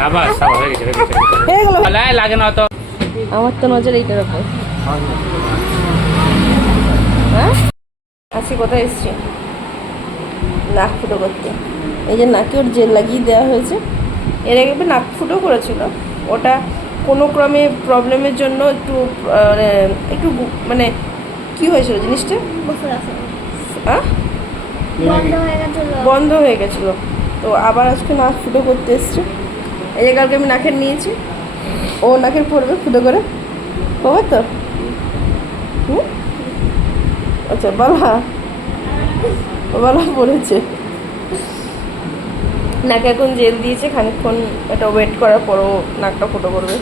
সাবাস সাবাস হয়ে গেছে হয়ে গেল। লাগে না তো। আমার তো নজর এইটার উপর। হ্যাঁ আজকে কোথায় এসছি নাক ফুটো করতে। এই যে নাকে ওর জেল লাগিয়ে দেওয়া হয়েছে। এর আগে নাক ফুটো করেছিল, ওটা কোনো ক্রমে প্রবলেমের জন্য একটু মানে কি হয়েছিল জিনিসটা বন্ধ হয়ে গেছিলো, তো আবার আজকে নাক ফুটো করতে এসছে। এই যে কালকে আমি নাকের নিয়েছি, ও নাকের পড়বে ফুটো করে কবে তো। আচ্ছা বলা বলা পড়েছে। নাকে এখন জেল দিয়েছে, খানিকক্ষণ এটা ওয়েট করার পরও নাকটা ফুটো করবে।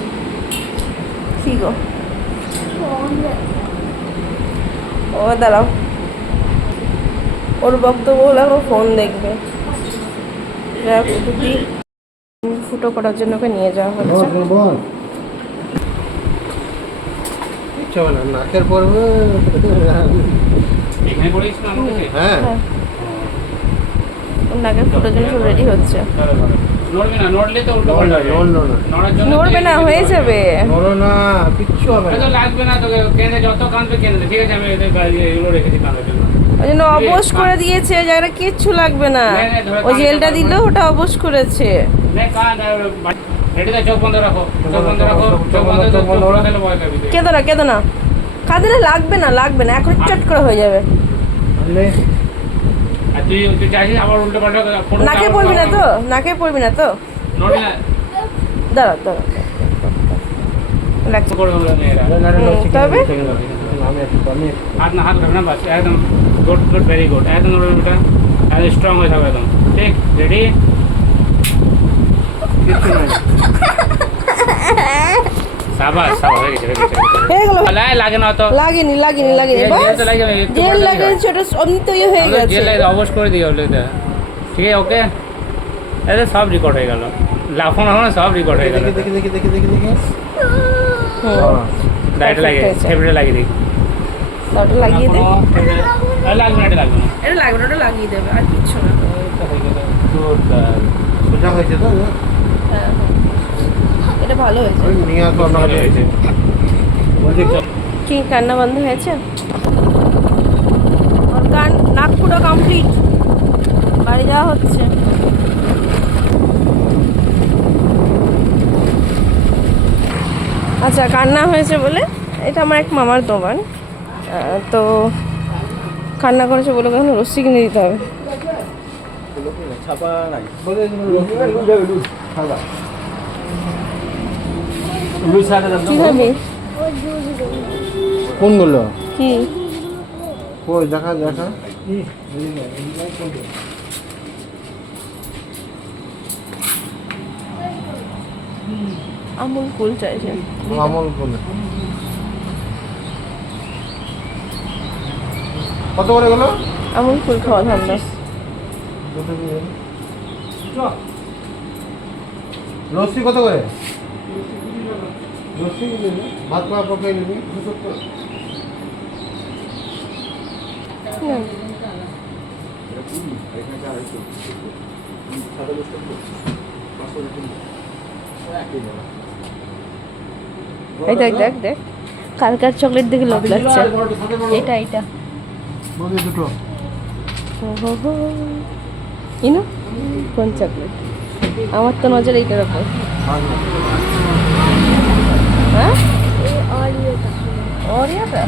কি গো ও দাঁড়াও, ওর বক্তব্য হলো এখন ফোন দেখবে। ফুটো করার জন্য ওকে নিয়ে যাওয়া হচ্ছে। নাকের পড়বে হ্যাঁ নাকের ফুটোর জন্য সব রেডি হচ্ছে। নড়বে না হয়ে যাবে, নড়ো না, কিচ্ছু হবে না। লাগবে না তোকে, কেঁদে যত কাঁদবে কেঁদে, ঠিক আছে? আমি এগুলো রেখেছি কাঁদার জন্য। ওই জন্য অবশ করে দিয়েছে, ওই জায়গাটা কিচ্ছু লাগবে না। ওই জেলটা দিল, ওটা অবশ করেছে। চোখ বন্ধ রাখো, চোখ বন্ধ রাখো, চোখ বন্ধ দিলে ভয় পাবি। কেঁদো না কেঁদো না, কাঁদলে লাগবে না লাগবে না, এখন চট করে হয়ে যাবে। আর তুই চাইছিস আবার উল্টো পাল্টা নাকে পড়বি না তো, নাকে পড়বি না তো। নড়বি না। দাঁড়া দাঁড়া লাগছে তবে হাত না, হাত খাবে না, বাস একদম গুড গুড ভেরি গুড, একদম নড়বে ওটা, একদম স্ট্রং হয়ে থাকবে একদম। ঠিক রেডি? সাবাস সাবাস হয়ে গেছে হয়ে গেল। লাগে না তো। লাগেনি লাগেনি লাগেনি, জেল লাগিয়েছে, ওটা এমনিতে হয়ে গেছে। জেল লাগে অবশ করে দিই ওটা, ঠিক আছে? ওকে এটা সব রেকর্ড হয়ে গেল, লাফানো সব রেকর্ড হয়ে গেল। দেখি দেখি দেখি দেখি দেখি লাইট লাগিয়ে ফেভারিট লাগিয়ে দিই, ওটা লাগিয়ে দে। লাগবে না, এটা লাগবে না, এটা লাগবে না, ওটা লাগিয়ে দেবে আর কিচ্ছু না। সোজা হয়েছে তো? হ্যাঁ এটা ভালো হয়েছে। নিয়ে আসবো আপনার কাছে। হয়েছে। কি কান্না বন্ধ হয়েছে? ওর নাক পুরো কমপ্লিট, বাড়ি যাওয়া হচ্ছে। আচ্ছা কান্না হয়েছে বলে, এটা আমার এক মামার দোকান, তো কান্না করেছে বলে কখনো রসি কিনে দিতে হবে। কি খাবি? কোনগুলো? কি ওই দেখা দেখা আমুল কুল চাইছে। আমল কোন কত করে গেল? আমুল কুল খাওয়া ঠান্ডা। লস্যি কত করে? লস্যি ভাত পাওয়া পকাই নিবি। এই দেখ দেখ দেখ, কালকার চকলেট দেখে লোভ লাগছে। এটা এটা দুটো ইনো কোন চকলেট? আমার তো নজর এইটার উপর। হ্যাঁ অরিয়াটা,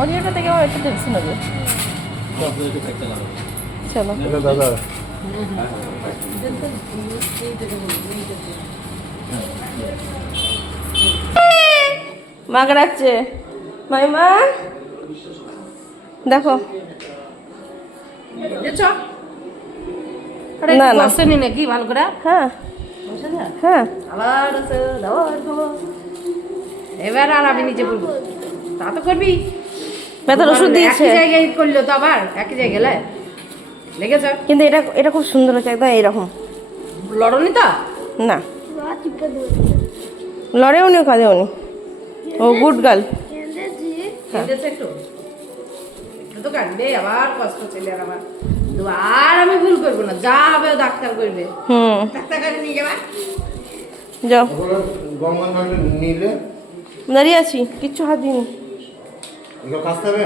অরিয়াটা থেকে আমার একটু দেখছি নজর। চলো দাদা মাকে ডাকছে, মাইমা দেখো। না না বসেনি নাকি ভালো করে? হ্যাঁ হ্যাঁ আবার এবার আর আমি নিচে বলবো, তা তো করবি। ব্যথার ওষুধ দিয়েছে, একই জায়গায় করলো তো, আবার একই জায়গায় গেলে লেগেছে। কিন্তু এটা এটা খুব সুন্দর হচ্ছে, একদম এইরকম। লড়নি তো না লড়েও নি, কাঁদেও নি, ও গুড গার্ল। কেঁদেছে একটু, একটু তো কাঁদবে, আবার কষ্ট ছেলে আবার। আর আমি ভুল করবো না, যা হবে ডাক্তার করবে। হুম ডাক্তার কাছে নিয়ে যাবা। যাও, তারপরে গরম গরম নিলে দাঁড়িয়ে আছি, কিচ্ছু হাত দিইনি। এগুলো কাচতে হবে